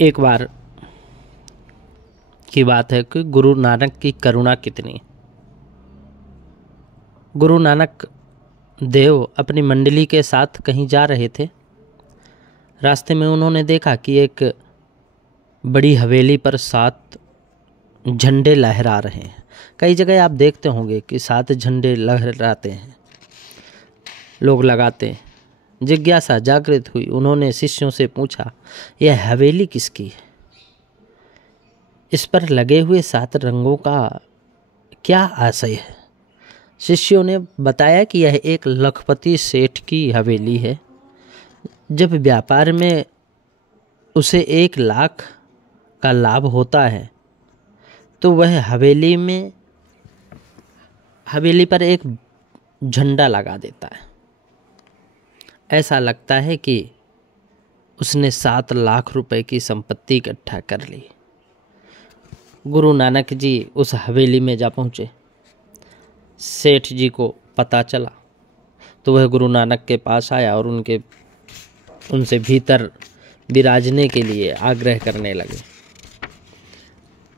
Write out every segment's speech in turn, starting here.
एक बार की बात है कि गुरु नानक की करुणा कितनी। गुरु नानक देव अपनी मंडली के साथ कहीं जा रहे थे। रास्ते में उन्होंने देखा कि एक बड़ी हवेली पर 7 झंडे लहरा रहे हैं। कई जगह आप देखते होंगे कि 7 झंडे लहराते हैं, लोग लगाते हैं। जिज्ञासा जागृत हुई। उन्होंने शिष्यों से पूछा, यह हवेली किसकी है? इस पर लगे हुए 7 रंगों का क्या आशय है? शिष्यों ने बताया कि यह एक लखपति सेठ की हवेली है। जब व्यापार में उसे 1 लाख का लाभ होता है तो वह हवेली पर एक झंडा लगा देता है। ऐसा लगता है कि उसने 7 लाख रुपए की संपत्ति इकट्ठा कर ली। गुरु नानक जी उस हवेली में जा पहुँचे। सेठ जी को पता चला तो वह गुरु नानक के पास आया और उनसे भीतर विराजने के लिए आग्रह करने लगे,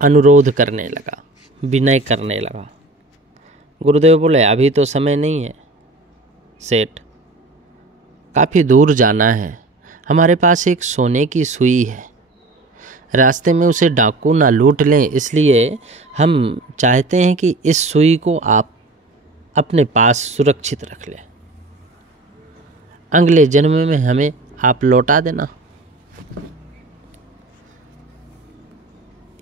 अनुरोध करने लगा, विनय करने लगा। गुरुदेव बोले, अभी तो समय नहीं है सेठ, काफ़ी दूर जाना है। हमारे पास एक सोने की सुई है, रास्ते में उसे डाकू ना लूट लें, इसलिए हम चाहते हैं कि इस सुई को आप अपने पास सुरक्षित रख लें। अगले जन्म में हमें आप लौटा देना।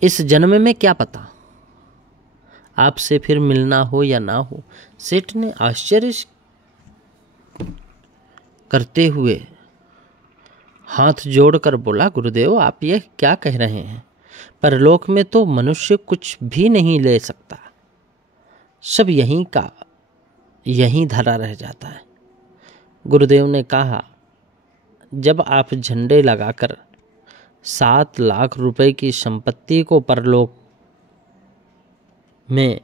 इस जन्म में क्या पता आपसे फिर मिलना हो या ना हो। सेठ ने आश्चर्य करते हुए हाथ जोड़कर बोला, गुरुदेव आप यह क्या कह रहे हैं? परलोक में तो मनुष्य कुछ भी नहीं ले सकता, सब यहीं धरा रह जाता है। गुरुदेव ने कहा, जब आप झंडे लगाकर 7 लाख रुपए की संपत्ति को परलोक में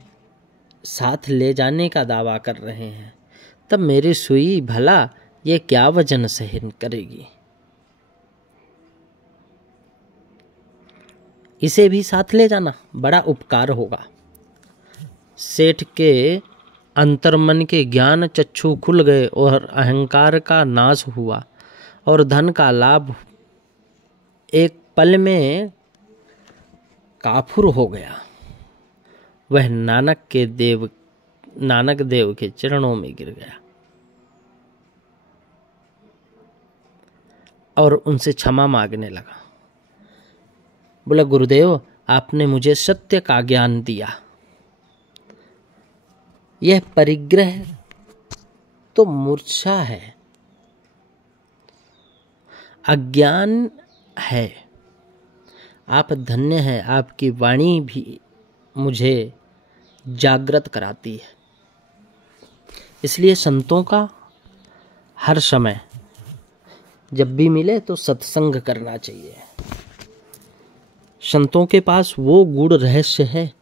साथ ले जाने का दावा कर रहे हैं, तब मेरी सुई भला ये क्या वजन सहन करेगी? इसे भी साथ ले जाना बड़ा उपकार होगा। सेठ के अंतर्मन के ज्ञान चक्षु खुल गए और अहंकार का नाश हुआ और धन का लाभ एक पल में काफुर हो गया। वह नानक देव के चरणों में गिर गया और उनसे क्षमा मांगने लगा। बोला, गुरुदेव आपने मुझे सत्य का ज्ञान दिया। यह परिग्रह तो मूर्छा है, अज्ञान है। आप धन्य हैं, आपकी वाणी भी मुझे जागृत कराती है। इसलिए संतों का हर समय जब भी मिले तो सत्संग करना चाहिए। संतों के पास वो गूढ़ रहस्य है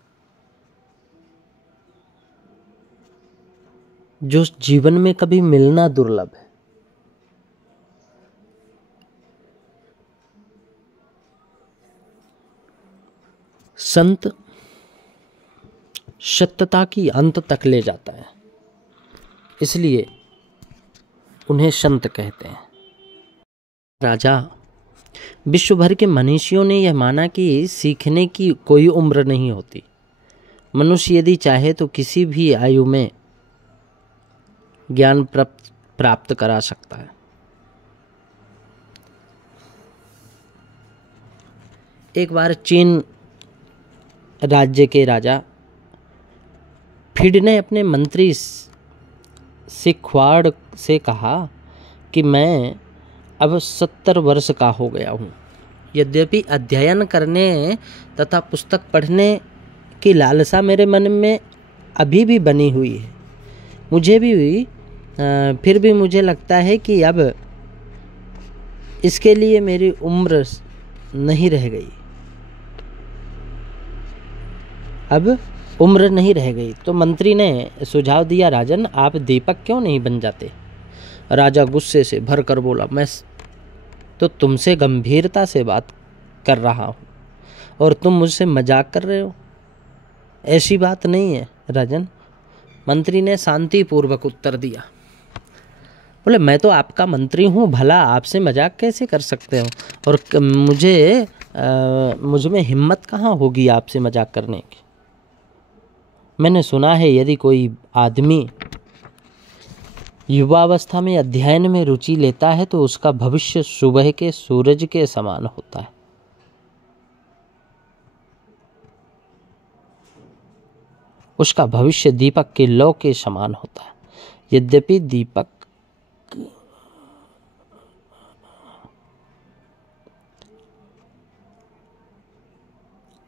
जो जीवन में कभी मिलना दुर्लभ है। संत सत्यता की अंत तक ले जाता है, इसलिए उन्हें संत कहते हैं। राजा, विश्व भर के मनीषियों ने यह माना कि सीखने की कोई उम्र नहीं होती। मनुष्य यदि चाहे तो किसी भी आयु में ज्ञान प्राप्त करा सकता है। एक बार चीन राज्य के राजा फिड ने अपने मंत्री सिक्वाड़ से कहा कि मैं अब 70 वर्ष का हो गया हूँ। यद्यपि अध्ययन करने तथा पुस्तक पढ़ने की लालसा मेरे मन में अभी भी बनी हुई है, फिर भी मुझे लगता है कि अब इसके लिए मेरी उम्र नहीं रह गई। तो मंत्री ने सुझाव दिया, राजन आप दीपक क्यों नहीं बन जाते? राजा गुस्से से भर कर बोला, मैं तो तुमसे गंभीरता से बात कर रहा हूँ और तुम मुझसे मजाक कर रहे हो। ऐसी बात नहीं है राजन, मंत्री ने शांतिपूर्वक उत्तर दिया। बोले, मैं तो आपका मंत्री हूँ, भला आपसे मजाक कैसे कर सकते हो? और मुझ में हिम्मत कहाँ होगी आपसे मजाक करने की। मैंने सुना है यदि कोई आदमी युवावस्था में अध्ययन में रुचि लेता है तो उसका भविष्य सुबह के सूरज के समान होता है। उसका भविष्य दीपक के लौ के समान होता है। यद्यपि दीपक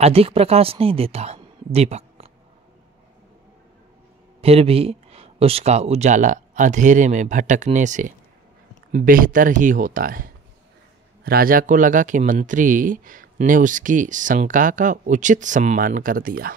अधिक प्रकाश नहीं देता, फिर भी उसका उजाला अंधेरे में भटकने से बेहतर ही होता है। राजा को लगा कि मंत्री ने उसकी शंका का उचित सम्मान कर दिया।